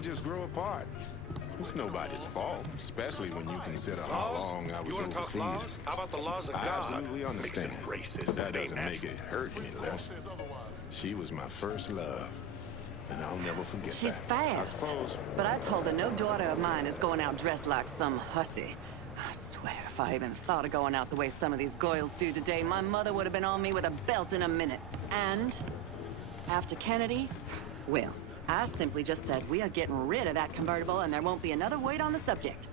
People just grow apart. It's nobody's fault, especially when you consider how long I was overseas. Laws? How about the laws of God? I absolutely understand. Racist. But that doesn't make it hurt any less. She was my first love, and I'll never forget She's that. fast. I suppose. But I told her no daughter of mine is going out dressed like some hussy. I swear, if I even thought of going out the way some of these goyles do today, my mother would have been on me with a belt in a minute. And after Kennedy, well, I simply just said we are getting rid of that convertible and there won't be another word on the subject.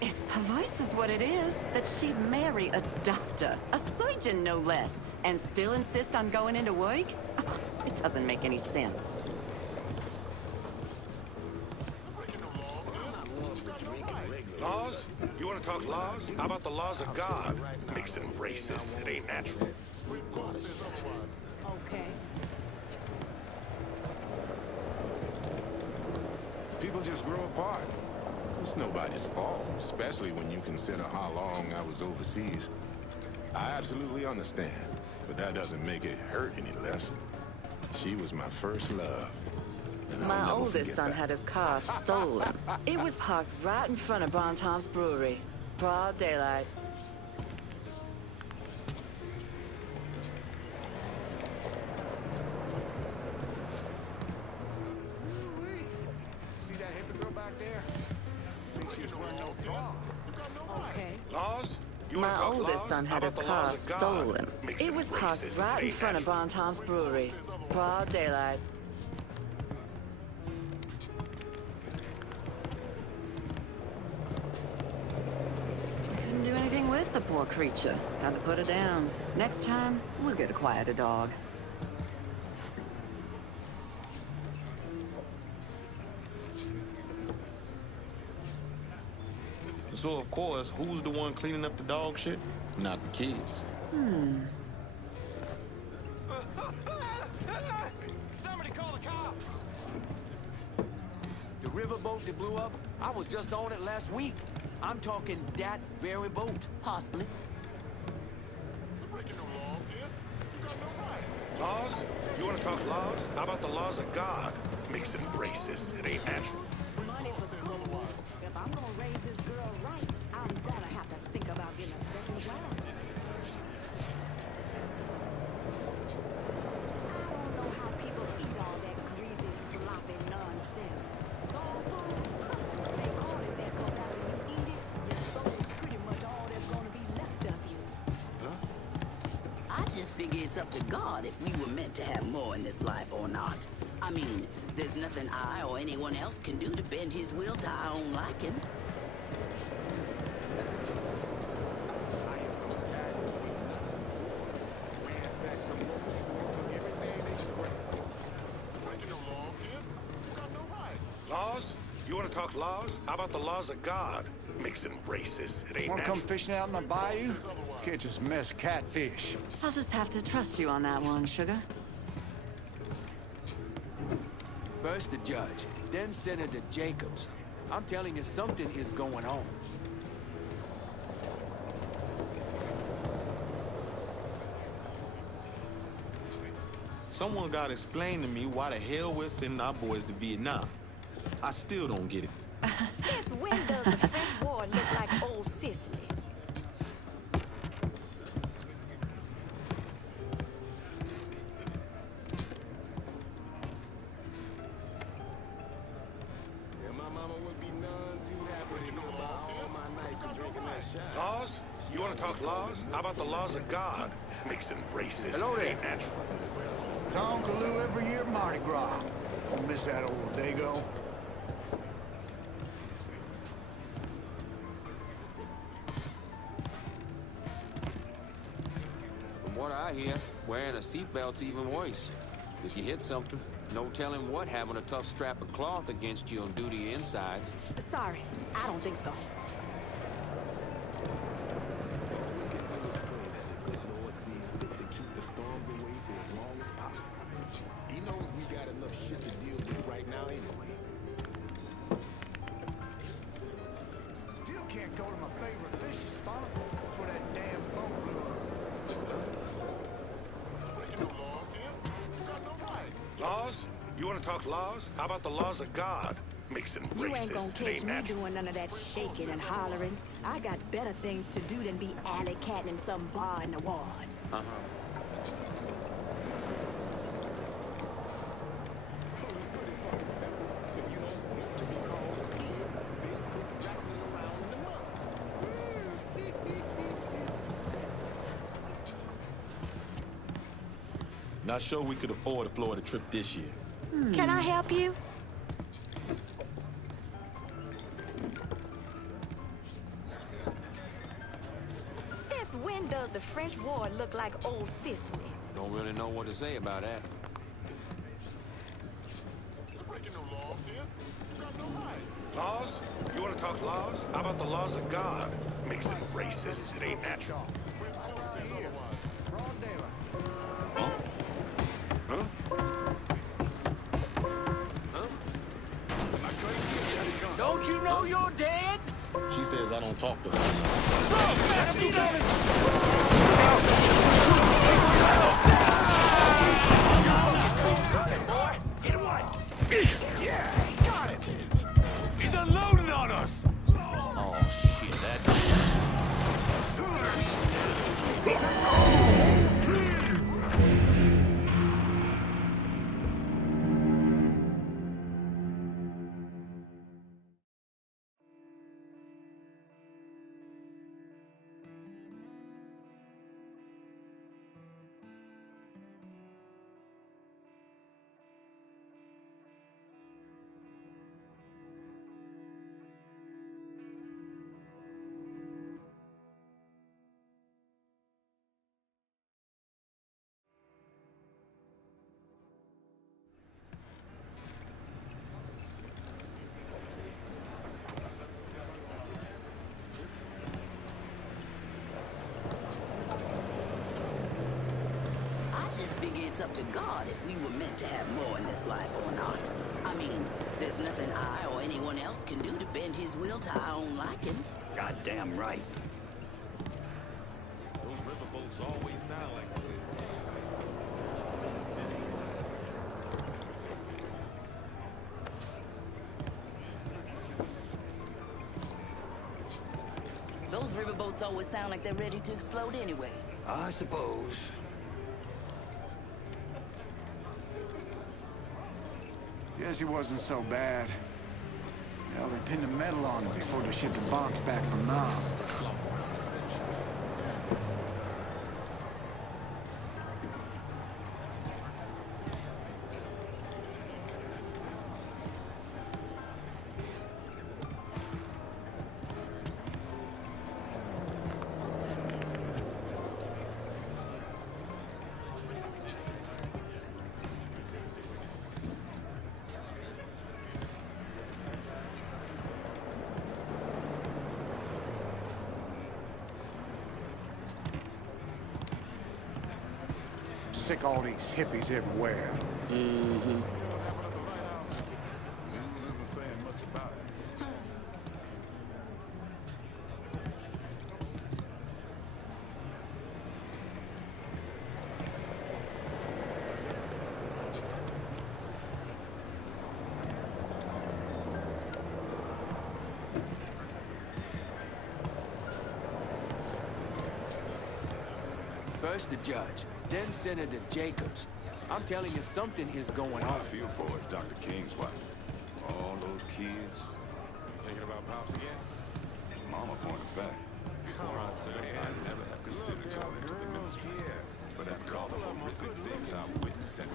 It's perverse is what it is, that she'd marry a doctor, a surgeon no less, and still insist on going into work? It doesn't make any sense. Laws? You want to talk laws? How about the laws of God? Mixing racist. It ain't natural. Okay. People just grow apart. It's nobody's fault, especially when you consider how long I was overseas. I absolutely understand, but that doesn't make it hurt any less. She was my first love. My oldest son had his car stolen. It was parked right in front of Bon Tom's brewery. Broad daylight. See that hippie girl back there? Think she's wearing no bra. Okay. Laws? You My want to talk oldest laws? son How had his about the car laws of God? stolen. Mixing It was parked racist. right It in ain't front of natural. Bon Tom's brewery. Broad daylight. Couldn't do anything with the poor creature. Had to put her down. Next time, we'll get a quieter dog. So, of course, who's the one cleaning up the dog shit? Not the kids. Somebody call the cops! The riverboat that blew up, I was just on it last week. I'm talking that very boat. Possibly. Laws? You want to talk laws? How about the laws of God? Mixing racist. It ain't natural. Money for school. If I'm gonna raise this girl right, I'm gonna have to think about getting a second job. I don't know how people eat all that greasy, sloppy nonsense. Soul food? They call it that because after you eat it, your soul's pretty much all that's gonna be left of you. I just figure it's up to God if we were meant to have more in this life or not. I mean, there's nothing I or anyone else can do to bend his will to our own liking. I am so tired of this nuts. Ransacked some local school, took everything they could grab. Breaking no laws here. You got no right. Laws? You want to talk laws? How about the laws of God? Mixing racist. It ain't Want to natural. come fishing out in the bayou? Catch us mess catfish. I'll just have to trust you on that one, sugar. First the judge, then Senator Jacobs. I'm telling you, something is going on. Someone gotta explain to me why the hell we're sending our boys to Vietnam. I still don't get it. Since when does the French war look like old Sicily? Yeah, my mama would be none too happy to know about all my nights of drinking that shot. Laws? You want to talk laws? How about the laws of God? Mixing racist. Hello It there. ain't natural. Tom Kalu every year Mardi Gras. Don't miss that old Dago. From what I hear, wearing a seatbelt's even worse. If you hit something, no telling what having a tough strap of cloth against you will do to your insides. Sorry, I don't think so. The good Lord sees fit to keep the storms away for as long as possible. He knows we got enough shit to deal with right now anyway. Still can't go to my favorite fishing spot. That's where that damn boat blew up. Laws? You want to talk laws? How about the laws of God? Mixing races. You ain't gonna It catch ain't me natural. doing none of that shaking and hollering. I got better things to do than be alley-catting in some bar in the ward. It's pretty fucking simple. If you don't want to be called a kid, then quit wrestling around in the mud. Not sure we could afford a Florida trip this year. Can I help you? Since when does the French ward look like old Sicily? Don't really know what to say about that. Breaking no laws here. You got no right. Laws? You want to talk laws? How about the laws of God? Mixing races. It ain't natural. Supreme Court says otherwise. Broad daylight. Huh? Huh? Don't you know you're dead? She says I don't talk to her. He's unloading on us! Oh, shit, that... I just figure it's up to God if we were meant to have more in this life or not. I mean, there's nothing I or anyone else can do to bend his will to our own liking. Goddamn right. Those riverboats always sound like... Those riverboats always sound like they're ready to explode anyway. I suppose. Guess he wasn't so bad. Hell, they pinned a medal on him before they shipped the box back from Nam. Sick all these hippies everywhere. What happened at the lighthouse? News isn't saying much about it. First the judge, then Senator Jacobs. I'm telling you, something is going All on. I feel for is Dr. King's wife. All those kids. Thinking about Pops again? Mama point of fact. Before I served, I'd never have considered going into the ministry. here. But after all the horrific things I've witnessed, and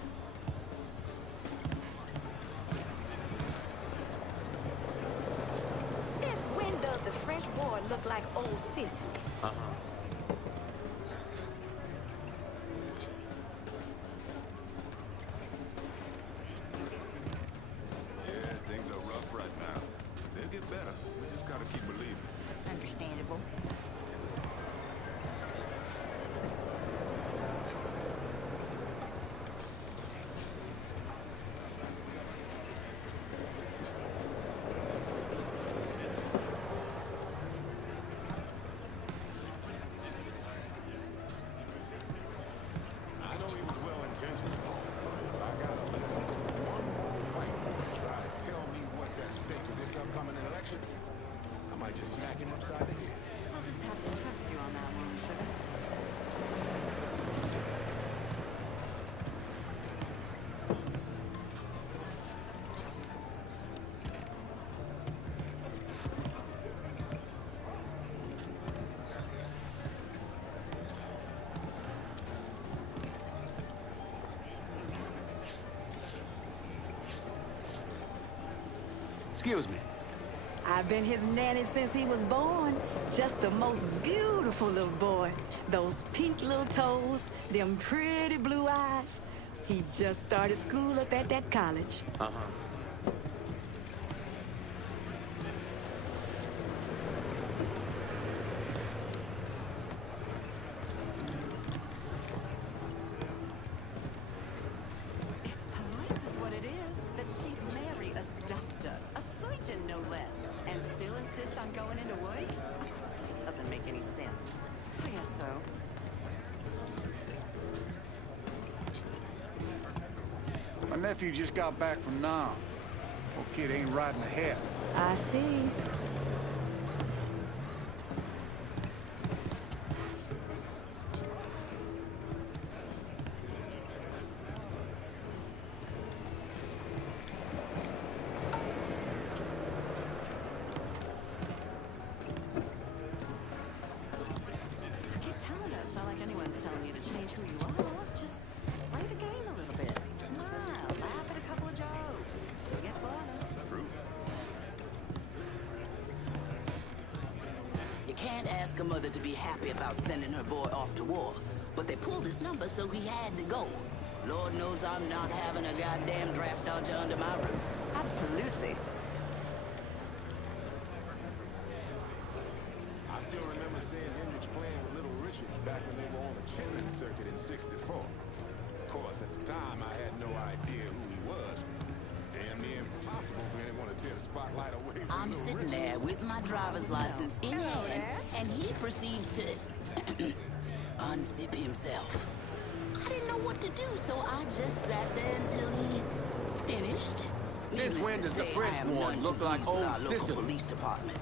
Since when does the French ward look like old Sicily? yeah, things are rough right now. They'll get better. We just gotta keep believing. Understandable. Excuse me. I've been his nanny since he was born. Just the most beautiful little boy. Those pink little toes, them pretty blue eyes. He just started school up at that college. It's perverse is what it is that she'd marry a doctor, a surgeon no less, and still insist on going into work? It doesn't make any sense. I guess so. My nephew just got back from Nam. Poor kid ain't right in the head. I see. I keep telling her it's not like anyone's telling you to change who you are. Just play the game a little bit. Smile, laugh at a couple of jokes. Get funny. Truth. You can't ask a mother to be happy about sending her boy off to war, but they pulled his number, so he had to go. Lord knows I'm not having a goddamn draft dodger under my roof. Absolutely. I still remember seeing Hendrix playing with Little Richard back when they were on the Chitlin circuit in '64. Of course, at the time, I had no idea who he was. Damn near impossible for anyone to tear the spotlight away from I'm Little sitting Richard. there with my driver's license in hand, and he proceeds to unzip himself. I didn't know what to do, so I just sat there until he finished. Since Needless when to does the say, French I am ward none look too like pleased with old our local Sicily? police department.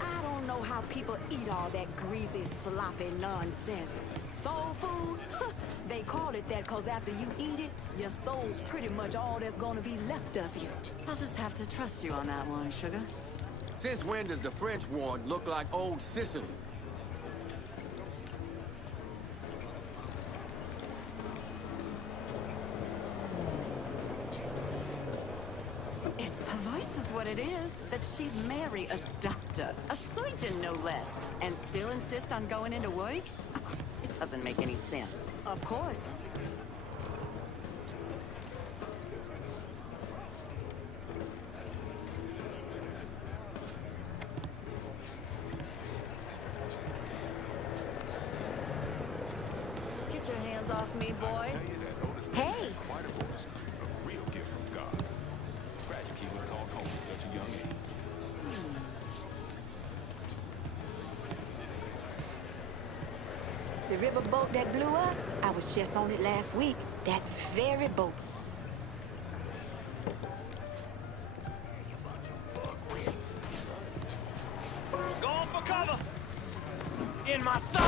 I don't know how people eat all that greasy, sloppy nonsense. Soul food? They call it that because after you eat it, your soul's pretty much all that's gonna be left of you. I'll just have to trust you on that one, sugar. Since when does the French ward look like old Sicily? It's perverse is what it is that she'd marry a doctor, a surgeon no less, and still insist on going into work? It doesn't make any sense. Of course. Get your hands off me, boy. Tell you that Otis was Hey. quite a voice. A real gift from God. Tragic he was called home at such a young age. The river boat that blew up, I was just on it last week. That very boat. Going for cover! In my sight!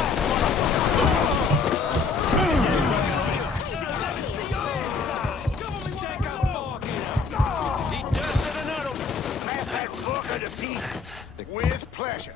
He dusted another one! Pass that fucker to pieces. With pleasure.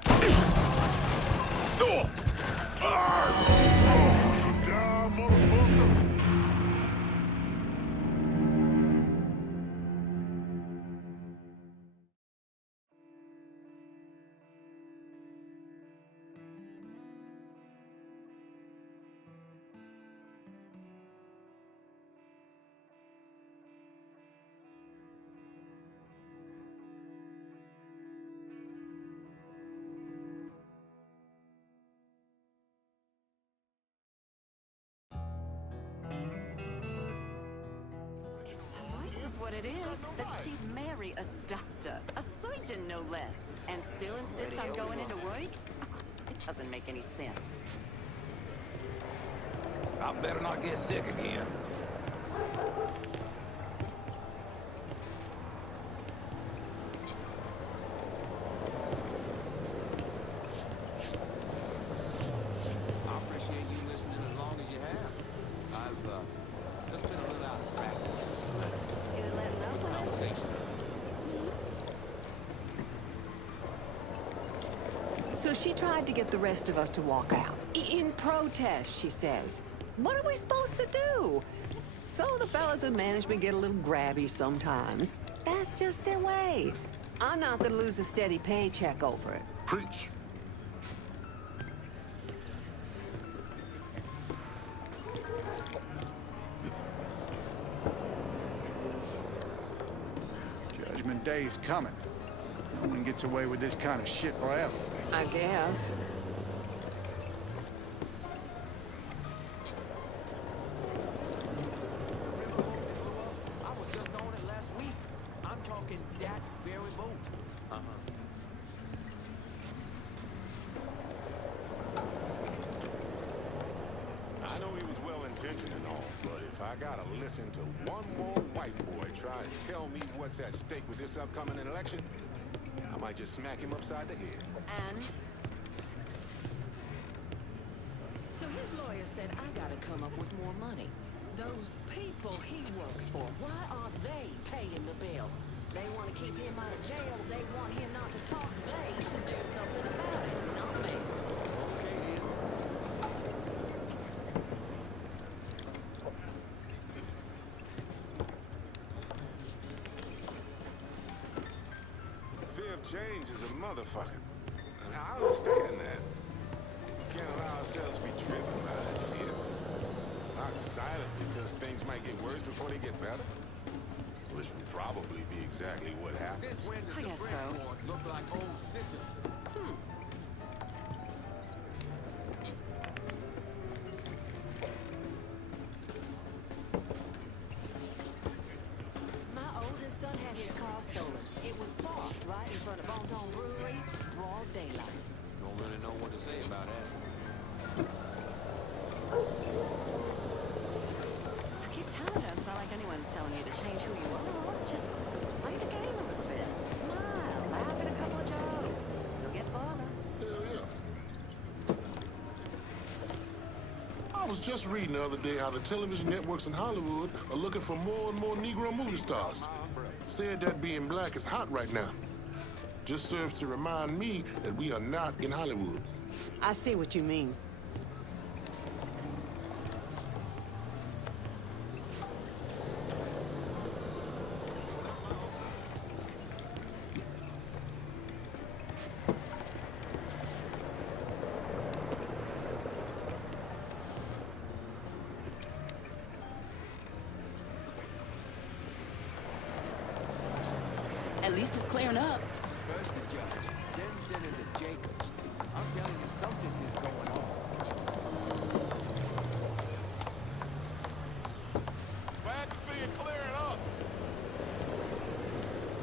This is what it is that she'd marry a doctor, a surgeon no less, and still insist on going into work? It doesn't make any sense. I better not get sick again. So she tried to get the rest of us to walk out. In protest, she says. What are we supposed to do? So the fellas in management get a little grabby sometimes. That's just their way. I'm not gonna lose a steady paycheck over it. Preach. Judgment Day is coming. No one gets away with this kind of shit forever. I guess. I was just on it last week. I'm talking that very boat. I know he was well-intentioned and all, but if I gotta listen to one more white boy try to tell me what's at stake with this upcoming election, I might just smack him upside the head. And? So his lawyer said I gotta come up with more money. Those people he works for, why aren't they paying the bill? They want to keep him out of jail. They want him not to talk. They should do something about it, not me. Okay, then. Fear of change is a motherfucker. And I understand that. We can't allow ourselves to be driven by that fear. Not silent because things might get worse before they get better. Which would probably be exactly what happens. Since when does I the guess French so. war look like old Sicily? My oldest son had his car stolen. It was parked right in front of Bon Ton Brewery, broad daylight. Don't really know what to say about that. I keep telling her it's not like anyone's telling you to change who you are. Just play the game a little bit. Smile, laugh at a couple of jokes. You'll get farther. Hell yeah. I was just reading the other day how the television networks in Hollywood are looking for more and more Negro movie stars. Said that being black is hot right now. Just serves to remind me that we are not in Hollywood. I see what you mean. At least it's clearing up. First the judge, then Senator Jacobs. I'm telling you, something is going on. Glad to see it clearing up.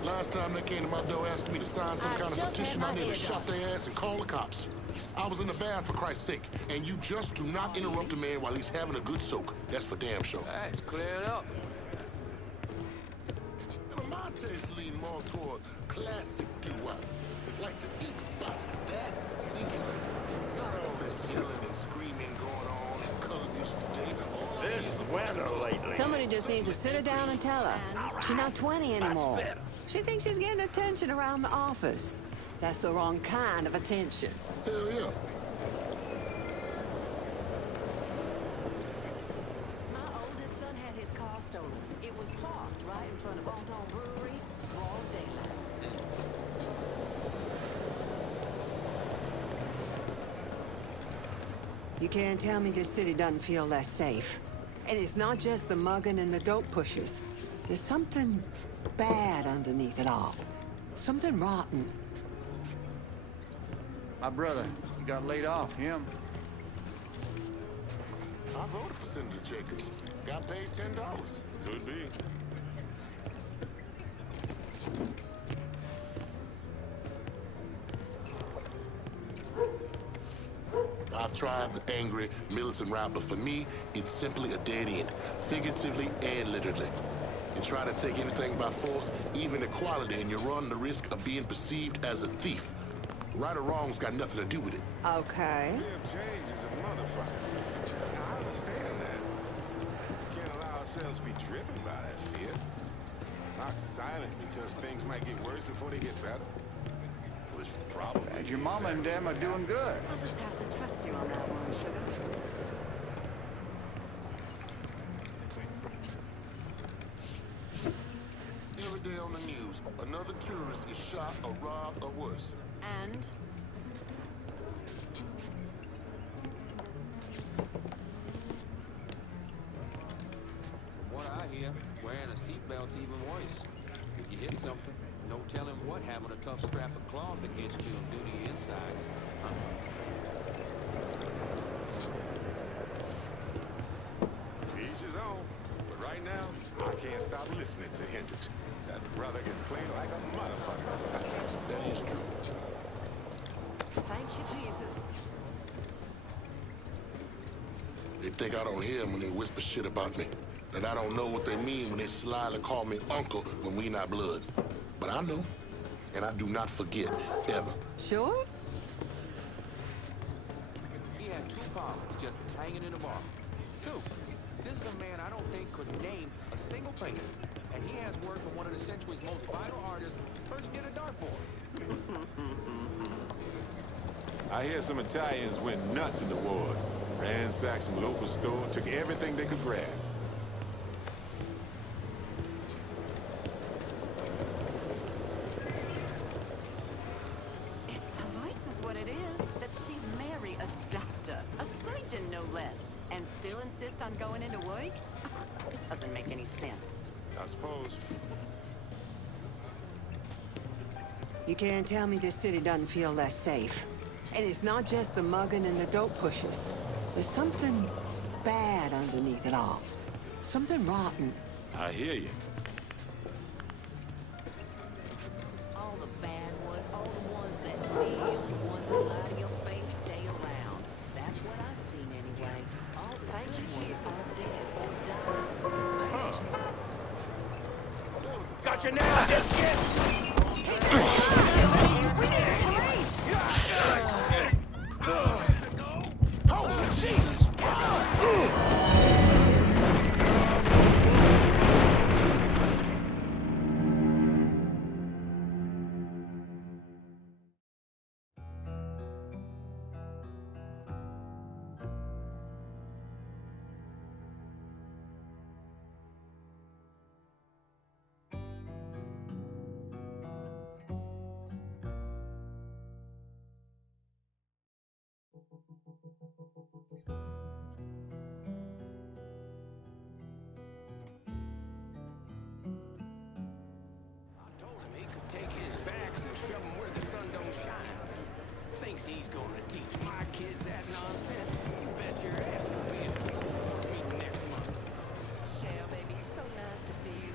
Last time they came to my door asking me to sign some I kind of just petition, had I my nearly ear shot done. their ass and called the cops. I was in the bath, for Christ's sake, and you just do not interrupt a man while he's having a good soak. That's for damn sure. It's clearing up. My taste lean more toward classic doo-wop. Like the eat spots, that's singular. Not all this yelling and screaming going on in colored music today. All I This hear- weather lately. Somebody just needs to sit her down and tell her. She's not 20 anymore. better. She thinks she's getting attention around the office. That's the wrong kind of attention. Hell yeah. My oldest son had his car stolen. It was parked right in front of Bon Ton Brewery, broad daylight. You can't tell me this city doesn't feel less safe. And it's not just the mugging and the dope pushes. There's something bad underneath it all. Something rotten. My brother, he got laid off, him. I voted for Senator Jacobs. Got paid $10. Could be. I've tried the angry militant route, but for me, it's simply a dead end, figuratively and literally. You try to take anything by force, even equality, and you run the risk of being perceived as a thief. Right or wrong's got nothing to do with it. Okay. Fear of change is a motherfucker. I understand that. We can't allow ourselves to be driven by that fear. Not silent because things might get worse before they get better. Which Probably. And your mama and them are doing good. I'll just have to trust you on that one, sugar. Every day on the news, another tourist is shot or robbed or worse. And From what I hear, wearing a seatbelt's even worse. If you hit something, no telling what having a tough strap of cloth against you will do to your insides. To each his own. But right now, I can't stop listening to Hendrix. That brother can play like a motherfucker. That is true. thank you, Jesus. They think I don't hear them when they whisper shit about me. That I don't know what they mean when they slyly call me uncle when we not blood. But I know, and I do not forget, ever. Sure? He had 2 columns just hanging in the bar. 2. This is a man I don't think could name a single painter. And he has word from one of the century's most vital artists first get a dartboard. I hear some Italians went nuts in the ward. Ransacked some local store, took everything they could grab. It's Vice is what it is. That she'd marry a doctor, a surgeon no less, and still insist on going into work? It doesn't make any sense. I suppose. You can't tell me this city doesn't feel less safe. And it's not just the mugging and the dope pushes. There's something bad underneath it all. Something rotten. I hear you. All the bad ones, all the ones that steal, the ones that lie to your face, stay around. That's what I've seen anyway. All the Thank you, good ones Jesus. are dead or died. Got your nails just yet? Oh, Jesus! Take his facts and shove them where the sun don't shine. Thinks he's gonna teach my kids that nonsense. You bet your ass will be at the school board meeting next month. Shell, baby, so nice to see you.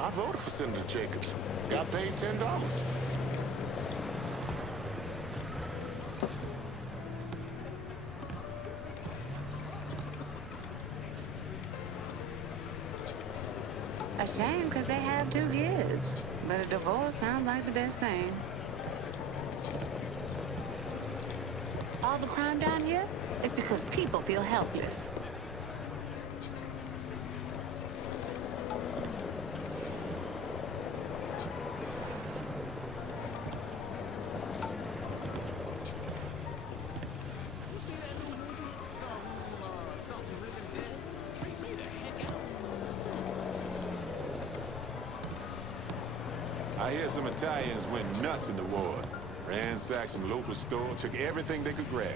I voted for Senator Jacobs. Got paid $10. A shame, because they have 2 kids. But a divorce sounds like the best thing. All the crime down here is because people feel helpless. You see that new movie? Something living dead? Freak me the heck out. I hear some Italians went nuts in the ward. Ransacked some local store, took everything they could grab.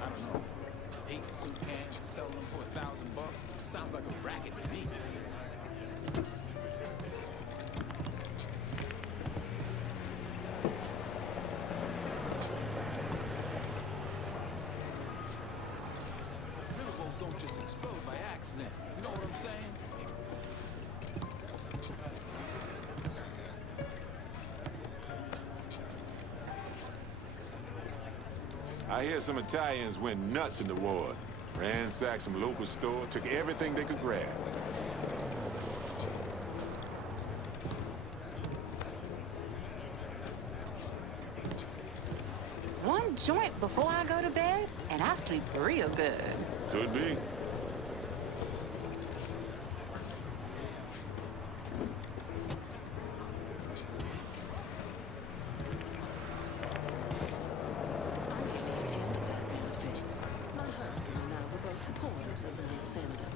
I don't know. Paint suit pants, sell them for $1,000. Sounds like a racket to me. Miracles don't just explode by accident. You know what I'm saying? I hear some Italians went nuts in the ward. Ransacked some local store, took everything they could grab. One joint before I go to bed, and I sleep real good. Could be. I nearly attended that benefit. My husband and I were both supporters of the late senator.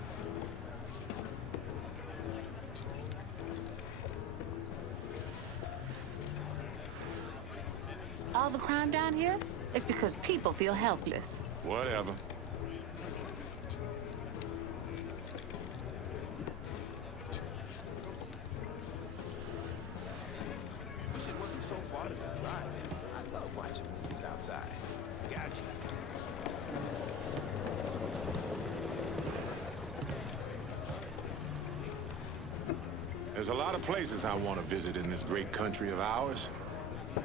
All the crime down here is because people feel helpless. Whatever. Wish it wasn't so far to drive in. I love watching movies outside. Gotcha. There's a lot of places I want to visit in this great country of ours.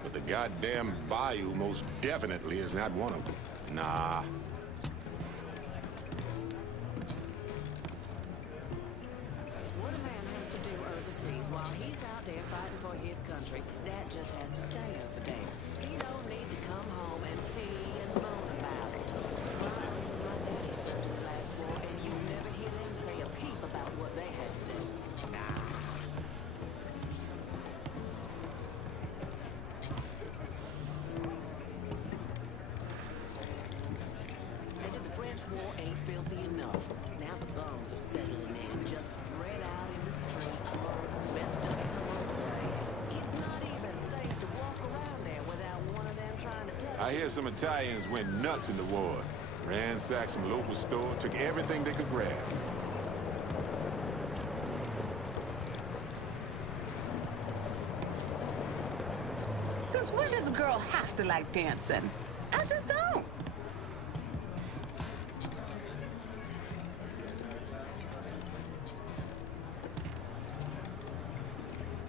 But the goddamn bayou most definitely is not one of them. Nah. What a man has to do overseas while he's out there fighting for his country, that just has to stay over there. He don't need to come home and pee and moan about it. My daddy served in the last war, and you never hear them say a peep about what they had to do. Nah. As if the French war ain't filthy enough. Now the bums are settling in, just spread out in the street, drunk, messed up some other way. It's not even safe to walk around there without one of them trying to touch I you. hear some Italians went nuts in the war. Ransacked some local store, took everything they could grab. Since when does a girl have to like dancing? I just don't.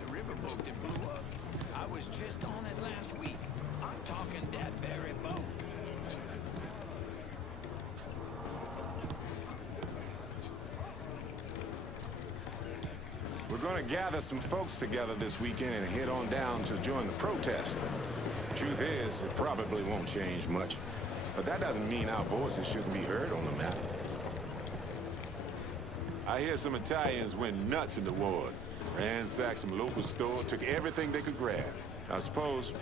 The riverboat that blew up. I was just on it last week. I'm talking that very boat. We're gonna gather some folks together this weekend and head on down to join the protest. Truth is, it probably won't change much. But that doesn't mean our voices shouldn't be heard on the matter. I hear some Italians went nuts in the ward. Ransacked some local store, took everything they could grab. I suppose.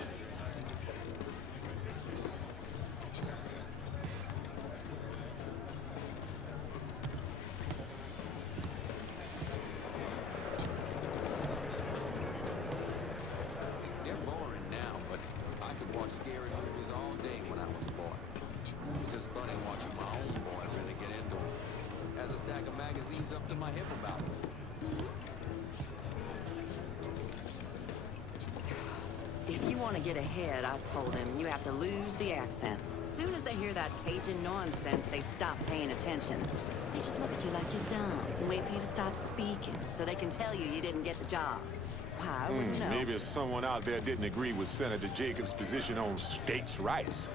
They're boring now, but I could watch scary movies all day when I was a boy. It's just funny watching my own boy really get into them. Has a stack of magazines up to my hip about it. If you want to get ahead, I told him, you have to lose the accent. As soon as they hear that Cajun nonsense, they stop paying attention. They just look at you like you're dumb and wait for you to stop speaking so they can tell you didn't get the job. Why, I wouldn't know. Maybe if someone out there didn't agree with Senator Jacobs' position on states' rights.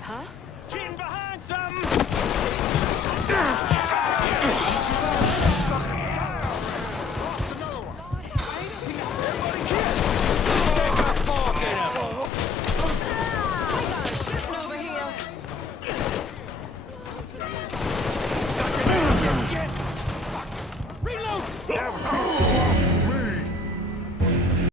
Huh? Getting behind something!